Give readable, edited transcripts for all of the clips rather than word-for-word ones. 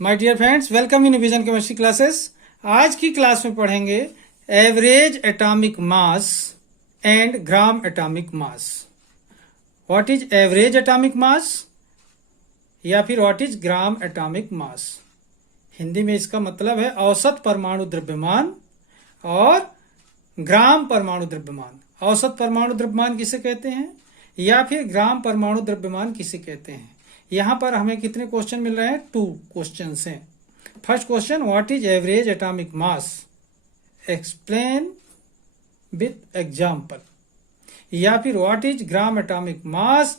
My dear friends, welcome in vision chemistry classes. आज की class में पढ़ेंगे average atomic mass and gram atomic mass. What is average atomic mass या फिर what is gram atomic mass. Hindi में इसका मतलब है औसत परमाणु द्रव्यमान और ग्राम परमाणु द्रव्यमान। औसत परमाणु द्रव्यमान किसे कहते हैं या फिर ग्राम परमाणु द्रव्यमान किसे कहते हैं। यहां पर हमें कितने क्वेश्चन मिल रहे हैं? 2 क्वेश्चन हैं। First question, what is average atomic mass, explain with example, या फिर व्हाट इज ग्राम एटॉमिक मास,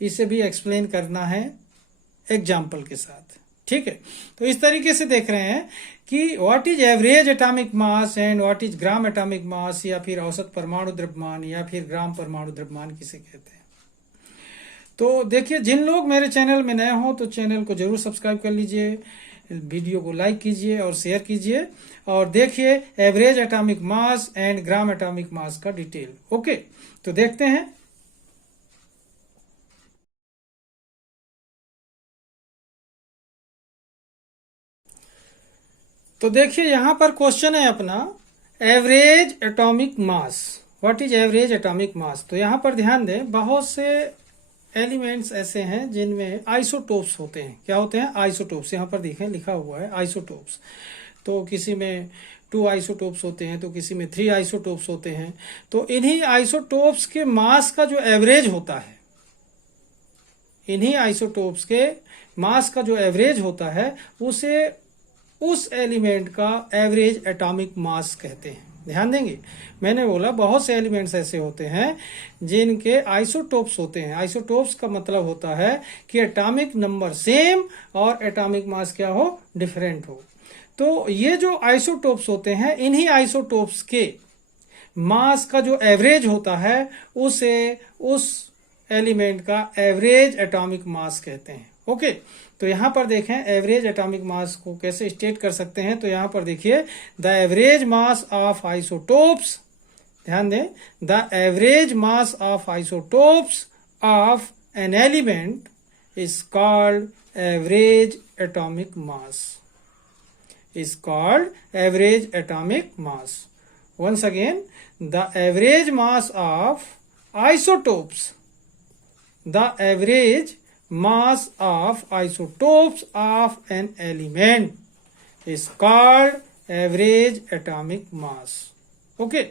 इसे भी एक्सप्लेन करना है एग्जाम्पल के साथ। ठीक है, तो इस तरीके से देख रहे हैं कि what is average atomic mass and what is gram atomic mass, या फिर औसत परमाणु द्रव्यमान या फिर ग्राम परमाणु द्रव्यमान किसे कहते हैं। तो देखिए, जिन लोग मेरे चैनल में नए हो तो चैनल को जरूर सब्सक्राइब कर लीजिए, वीडियो को लाइक कीजिए और शेयर कीजिए, और देखिए average atomic mass and gram atomic मास का डिटेल। ओके, तो देखते हैं। तो देखिए यहां पर क्वेश्चन है अपना average atomic mass. What is average atomic mass. तो यहां पर ध्यान दें, बहुत से एलिमेंट्स ऐसे हैं जिनमें आइसोटोप्स होते हैं। क्या होते हैं? आइसोटोप्स। यहां पर देखें लिखा हुआ है आइसोटोप्स। तो किसी में 2 आइसोटोप्स होते हैं, तो किसी में 3 आइसोटोप्स होते हैं। तो इन्हीं आइसोटोप्स के मास का जो एवरेज होता है, इन्हीं आइसोटोप्स के मास का जो एवरेज होता है उसे उस एलिमेंट का एवरेज एटॉमिक मास कहते हैं। ध्यान देंगे, मैंने बोला बहुत से एलिमेंट्स ऐसे होते हैं जिनके आइसोटोप्स होते हैं। आइसोटोप्स का मतलब होता है कि एटॉमिक नंबर सेम और एटॉमिक मास क्या हो? डिफरेंट हो। तो ये जो आइसोटोप्स होते हैं, इन्हीं आइसोटोप्स के मास का जो एवरेज होता है उसे उस एलिमेंट का एवरेज एटॉमिक मास कहते हैं। ओके, तो यहां पर देखें एवरेज एटॉमिक मास को कैसे स्टेट कर सकते हैं। तो यहां पर देखिए, the average mass of isotopes, ध्यान दें, the average mass of isotopes of an element is called average atomic mass, is called average atomic mass. Once again, the average mass of isotopes, the average mass of isotopes of an element is called average atomic mass. Okay,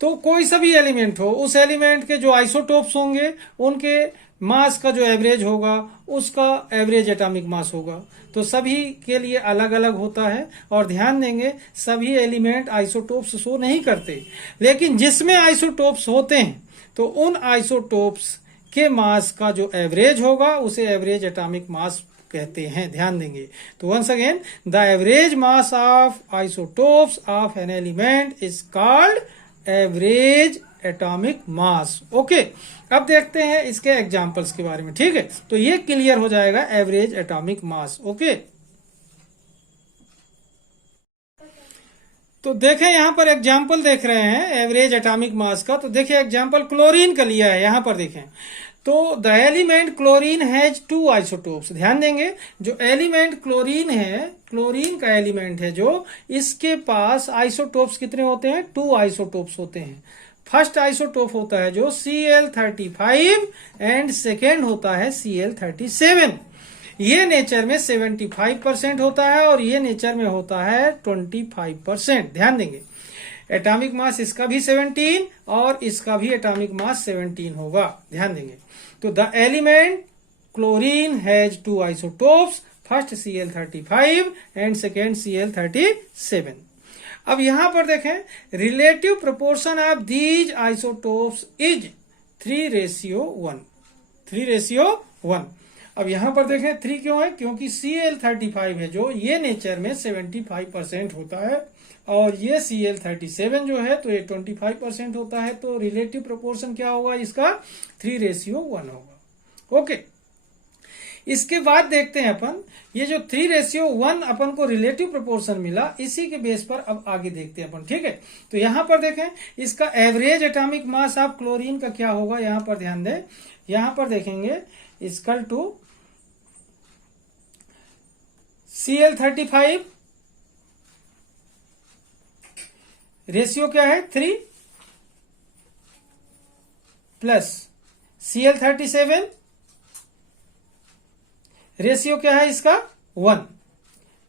तो कोई सा भी element हो, उस element के जो isotopes होंगे उनके मास का जो एवरेज होगा उसका एवरेज एटॉमिक मास होगा। तो सभी के लिए अलग अलग होता है। और ध्यान देंगे, सभी एलिमेंट आइसोटोप्स शो नहीं करते, लेकिन जिसमें आइसोटोप्स होते हैं तो उन आइसोटोप्स के मास का जो एवरेज होगा उसे एवरेज एटॉमिक मास कहते हैं। ध्यान देंगे, तो once again, the average mass of isotopes of an element is called average atomic mass. Okay, अब देखते हैं इसके एग्जांपल्स के बारे में। ठीक है, तो ये क्लियर हो जाएगा एवरेज एटॉमिक मास। ओके, तो देखें यहां पर एग्जांपल देख रहे हैं एवरेज एटॉमिक मास का। तो देखिए एग्जांपल क्लोरीन का लिया है। यहां पर देखें तो the element chlorine has 2 isotopes. ध्यान देंगे, जो एलिमेंट क्लोरीन है, क्लोरीन का एलिमेंट है जो, इसके पास आइसोटोप्स कितने होते हैं? 2 आइसोटोप्स होते हैं। फर्स्ट आइसोटोप होता है जो Cl35 एंड सेकेंड होता है Cl37। ये नेचर में 75% होता है और ये नेचर में होता है 25%। ध्यान देंगे, एटॉमिक मास इसका भी 17 और इसका भी एटॉमिक मास 17 होगा। ध्यान देंगे, तो the element chlorine has 2 isotopes, first Cl35 and second Cl37। अब यहां पर देखें, relative proportion of these isotopes is 3:1। 3:1। अब यहां पर देखें 3 क्यों है? क्योंकि Cl35 है जो, ये नेचर में 75% होता है और ये Cl37 जो है तो ये 25% होता है। तो रिलेटिव प्रोपोर्शन क्या होगा इसका? 3:1 होगा। ओके, इसके बाद देखते हैं अपन, ये जो 3:1 अपन को रिलेटिव प्रोपोर्शन मिला, इसी के बेस पर अब आगे देखते हैं अपन। ठीक है, तो यहां पर देखें इसका average atomic mass of chlorine का क्या होगा। यहां पर ध्यान दें, यहां पर देखेंगे इक्वल टू Cl35 रेशियो क्या है 3 प्लस Cl37 रेशियो क्या है इसका 1।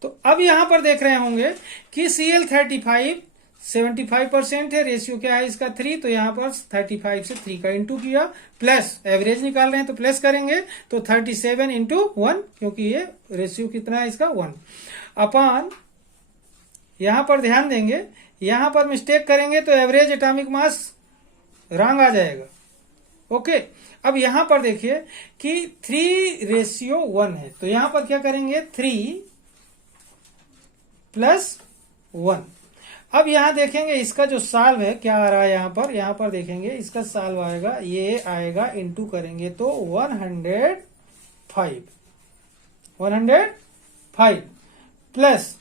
तो अब यहां पर देख रहे होंगे कि Cl35 75% है, रेशियो क्या है इसका 3, तो यहां पर 35 से 3 का इंटू किया, प्लस एवरेज निकाल रहे हैं तो प्लस करेंगे तो 37 इंटू 1, क्योंकि ये रेशियो कितना है इसका 1 अपान, यहां पर ध्यान देंगे, यहां पर मिस्टेक करेंगे तो एवरेज एटॉमिक मास रॉन्ग आ जाएगा। ओके, अब यहां पर देखिए कि 3:1 है, तो यहां पर क्या करेंगे 3 प्लस 1। अब यहां देखेंगे इसका जो साल्व है क्या आ रहा है, यहां पर देखेंगे इसका साल्व आएगा, ये आएगा इंटू करेंगे तो 105 प्लस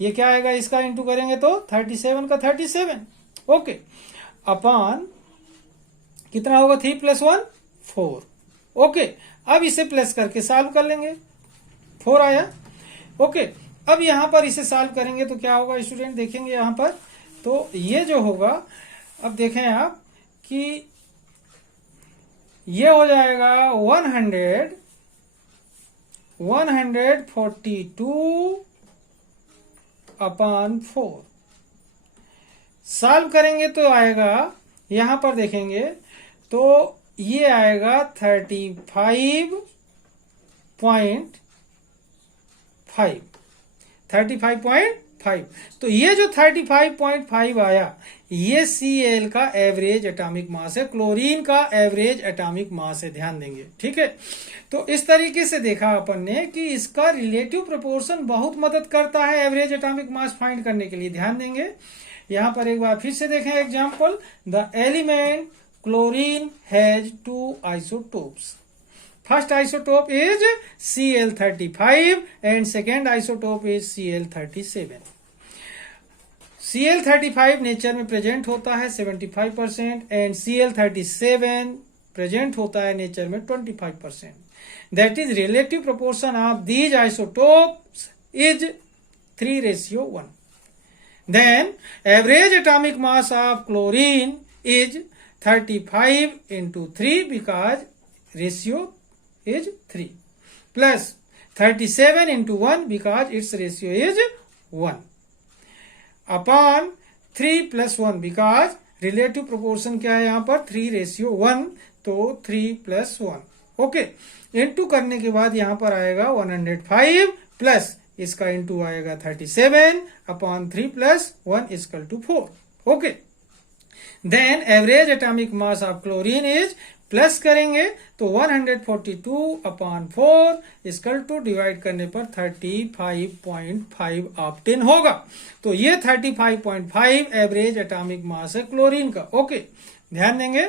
ये क्या आएगा इसका इंटू करेंगे तो 37 का 37। ओके, अपान कितना होगा 3 + 1 4। ओके, अब इसे प्लस करके सॉल्व कर लेंगे, 4 आया। ओके, अब यहां पर इसे सॉल्व करेंगे तो क्या होगा स्टूडेंट, देखेंगे यहां पर तो ये जो होगा, अब देखें आप कि ये हो जाएगा 142/4। सॉल्व करेंगे तो आएगा, यहां पर देखेंगे तो ये आएगा 35.5। तो ये जो 35.5 आया, ये Cl का एवरेज एटॉमिक मास है, क्लोरीन का एवरेज एटॉमिक मास है, ध्यान देंगे। ठीक है, तो इस तरीके से देखा अपन ने कि इसका रिलेटिव प्रोपोर्शन बहुत मदद करता है एवरेज एटॉमिक मास फाइंड करने के लिए, ध्यान देंगे। यहां पर एक बार फिर से देखें example, the element chlorine has 2 isotopes. First isotope is Cl35 and second isotope is Cl37. Cl35 nature में प्रेजेंट होता है 75% एंड Cl37 प्रेजेंट होता है नेचर में 25%. That is relative proportion of these isotopes is 3:1. Then average atomic mass of chlorine is 35 into 3 because ratio is 3 plus 37 into 1 because its ratio is 1 upon 3 plus 1 because relative proportion क्या है यहाँ पर 3:1, तो 3 plus 1। Okay, into करने के बाद यहाँ पर आएगा 105 प्लस इसका इंटू आएगा 37 upon 3 plus 1 equal to 4। Okay, then average atomic mass of chlorine is, plus करेंगे तो 142/4 इक्वल टू डिवाइड करने पर 35.5 ऑप्टेन होगा। तो ये 35.5 एवरेज एटॉमिक मास है क्लोरीन का। ओके, ध्यान देंगे।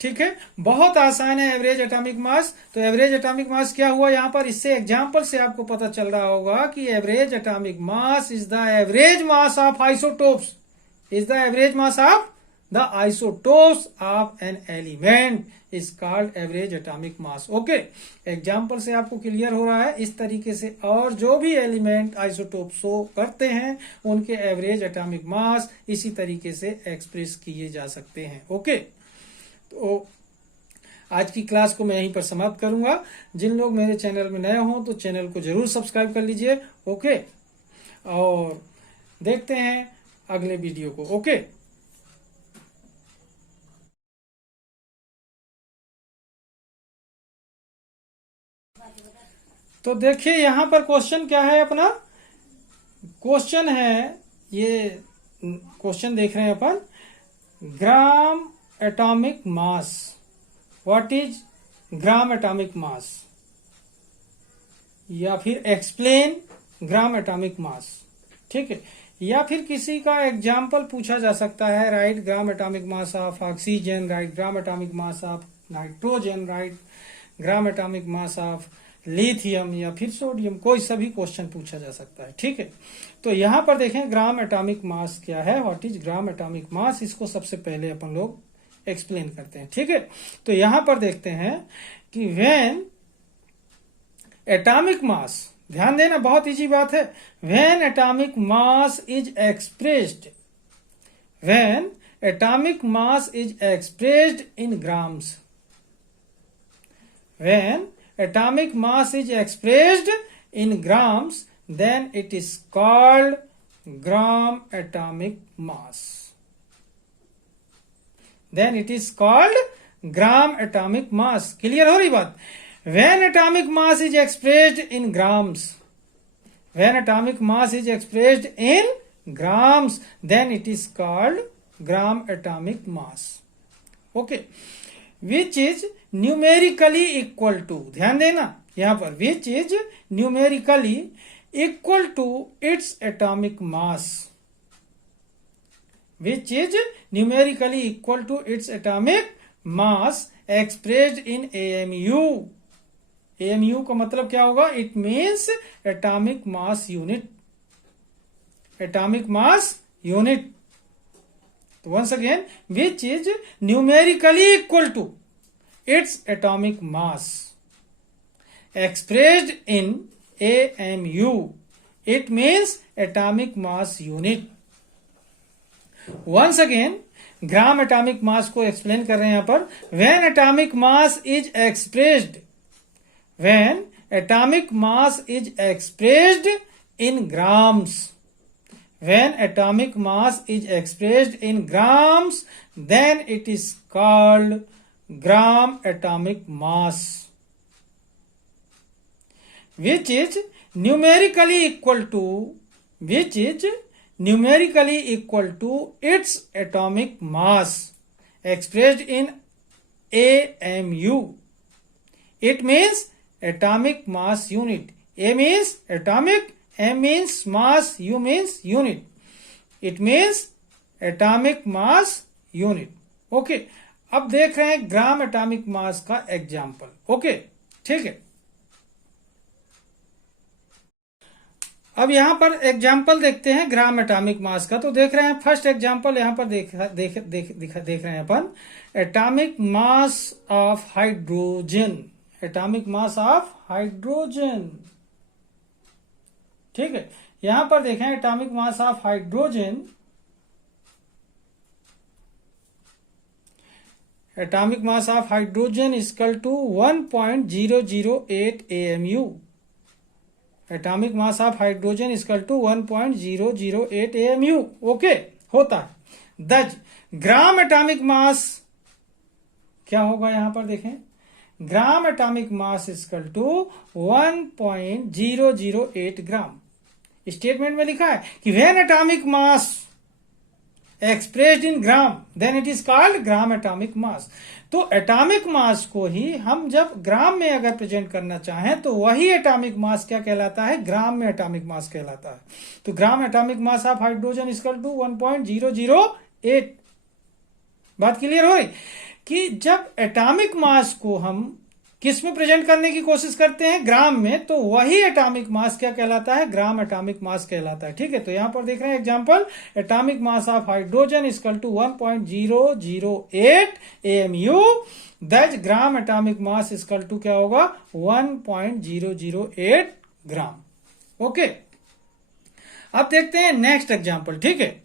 ठीक है, बहुत आसान है एवरेज एटॉमिक मास। तो एवरेज एटॉमिक मास क्या हुआ यहाँ पर, इससे एग्जांपल से आपको पता चल रहा होगा कि average atomic mass is the average mass of isotopes, is the average mass of the isotopes of an element is called average atomic mass। Okay, example से आपको क्लियर हो रहा है इस तरीके से, और जो भी एलिमेंट आइसोटोप शो करते हैं उनके एवरेज एटॉमिक मास इसी तरीके से एक्सप्रेस किए जा सकते हैं। ओके, तो आज की क्लास को मैं यहीं पर समाप्त करूंगा। जिन लोग मेरे चैनल में नए हों तो चैनल को जरूर सब्सक्राइब कर लीजिए। ओके, और देखते हैं अगले वीडियो को। ओके, तो देखिए यहां पर क्वेश्चन क्या है अपना, क्वेश्चन है, ये क्वेश्चन देख रहे हैं अपन, gram atomic mass, what is gram atomic mass, या फिर एक्सप्लेन ग्राम एटॉमिक मास। ठीक है, या फिर किसी का एग्जाम्पल पूछा जा सकता है, right gram atomic mass of oxygen, right gram atomic mass of nitrogen, right gram atomic mass of lithium या फिर सोडियम, कोई सभी क्वेश्चन पूछा जा सकता है। ठीक है, तो यहां पर देखें ग्राम एटॉमिक मास क्या है, व्हाट इज ग्राम एटॉमिक मास, इसको सबसे पहले अपन लोग एक्सप्लेन करते हैं। ठीक है, तो यहां पर देखते हैं कि व्हेन एटॉमिक मास, ध्यान देना, बहुत इजी बात है। When atomic mass is expressed, when atomic mass is expressed in grams, when atomic mass is expressed in grams, then it is called gram atomic mass. Then it is called gram atomic mass. Clear हो रही बात? When atomic mass is expressed in grams, when atomic mass is expressed in grams, then it is called gram atomic mass. Okay. Which is numerically equal to, ध्यान देना यहां पर, which is numerically equal to its atomic mass, which is numerically equal to its atomic mass expressed in AMU. AMU का मतलब क्या होगा? It means atomic mass unit, atomic mass unit. तो once again, which is numerically equal to its atomic mass expressed in AMU. It means atomic mass unit. Once again, gram atomic मास को explain कर रहे हैं यहां पर। When atomic mass is expressed, when atomic mass is expressed in grams, when atomic mass is expressed in grams, then it is called gram atomic mass, which is numerically equal to, which is numerically equal to its atomic mass expressed in AMU. It means atomic mass unit. A means atomic, M means mass, U means unit. It means atomic mass unit. Okay. अब देख रहे हैं ग्राम atomic मास का example. Okay, ठीक है। अब यहां पर एग्जाम्पल देखते हैं ग्राम एटॉमिक मास का। तो देख रहे हैं फर्स्ट एग्जाम्पल यहां पर देख रहे हैं अपन, atomic mass of hydrogen, atomic mass of hydrogen. ठीक है, यहां पर देखें atomic mass of hydrogen, atomic mass of hydrogen is equal to 1.008 AMU. Atomic mass of hydrogen is equal to 1.008 AMU. Okay, होता है। दज ग्राम एटॉमिक मास क्या होगा? यहां पर देखें, gram atomic mass is equal to 1.008 gram. Statement में लिखा है कि when atomic mass expressed in gram, then it is called gram atomic mass. तो एटॉमिक मास को ही हम जब ग्राम में अगर प्रेजेंट करना चाहें तो वही एटॉमिक मास क्या कहलाता है? ग्राम में एटॉमिक मास कहलाता है। तो gram atomic mass of hydrogen is equal to 1.008। बात क्लियर हो रही कि जब एटॉमिक मास को हम किस में प्रेजेंट करने की कोशिश करते हैं? ग्राम में, तो वही एटॉमिक मास क्या कहलाता है? ग्राम एटॉमिक मास कहलाता है। ठीक है, तो यहां पर देख रहे हैं example, atomic mass of hydrogen is equal to 1.008 AMU, that gram atomic mass is equal to क्या होगा? 1.008 ग्राम। ओके, अब देखते हैं नेक्स्ट एग्जांपल। ठीक है,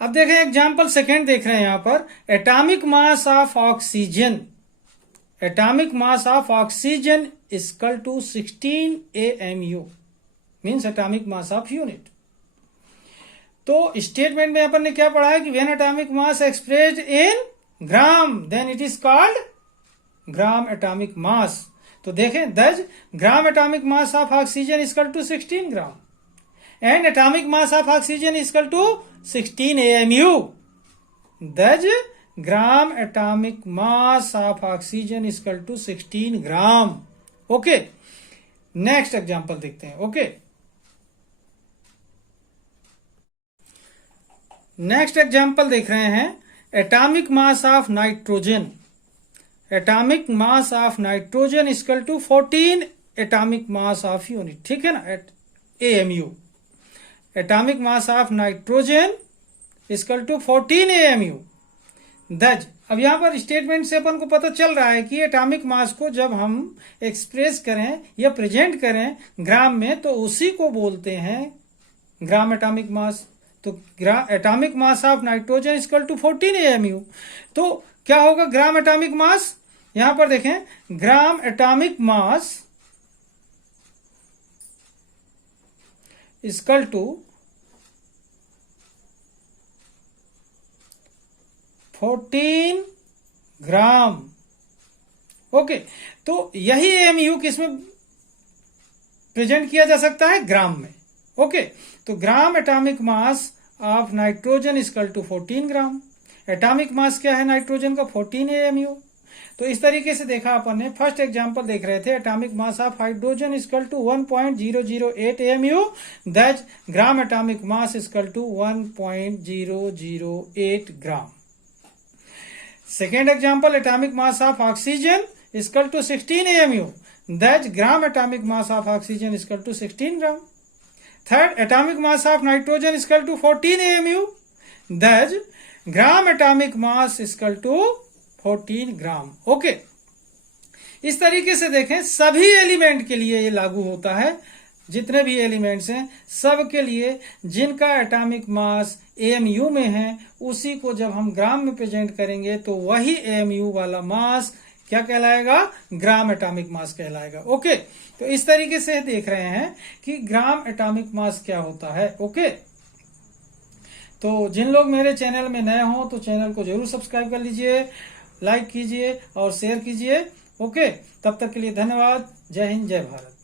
अब देखें एग्जांपल सेकेंड देख रहे हैं यहां पर, atomic mass of oxygen, atomic mass of oxygen is equal to 16 AMU, means atomic mass of unit। तो स्टेटमेंट में अपन ने क्या पढ़ा है कि when atomic mass expressed in gram, then it is called gram atomic mass। तो देखें, thus gram atomic mass of oxygen is equal to 16 gram and atomic mass of oxygen is equal to 16 AMU। Thus gram atomic mass of oxygen is equal to 16 gram. Okay, next example देखते हैं। Okay, next example देख रहे हैं, atomic mass of nitrogen, atomic mass of nitrogen is equal to 14 atomic mass of unit. ठीक है ना, at AMU। Atomic mass of nitrogen is equal to 14 AMU। दज अब यहाँ पर स्टेटमेंट से अपन को पता चल रहा है कि एटॉमिक मास को जब हम एक्सप्रेस करें या प्रेजेंट करें ग्राम में तो उसी को बोलते हैं ग्राम एटॉमिक मास। तो atomic mass of nitrogen equal to 14 AMU। तो क्या होगा ग्राम एटॉमिक मास? यहां पर देखें gram atomic mass equal to 14 gram. Okay, तो यही AMU किसमें प्रेजेंट किया जा सकता है? ग्राम में। ओके, तो gram atomic mass of nitrogen equal to 14 gram. Atomic mass क्या है नाइट्रोजन का? 14 AMU। तो इस तरीके से देखा अपन ने, फर्स्ट एग्जांपल देख रहे थे atomic mass of hydrogen equal to 1.008 AMU, that gram atomic mass equal to 1.008 gram. Second example atomic mass of oxygen equal to 16 AMU, that gram atomic mass of oxygen equal to 16 gram. Third atomic mass of nitrogen equal to 14 AMU, that gram atomic mass equal to 14 gram. Okay, इस तरीके से देखें सभी element के लिए ये लागू होता है, जितने भी एलिमेंट्स हैं सब के लिए जिनका एटॉमिक मास AMU में है उसी को जब हम ग्राम में प्रेजेंट करेंगे तो वही AMU वाला मास क्या कहलाएगा? ग्राम एटॉमिक मास कहलाएगा। ओके, तो इस तरीके से देख रहे हैं कि ग्राम एटॉमिक मास क्या होता है। ओके, तो जिन लोग मेरे चैनल में नए हों तो चैनल को जरूर सब्सक्राइब कर लीजिए, लाइक कीजिए और शेयर कीजिए। ओके, तब तक के लिए धन्यवाद। जय हिंद, जय भारत।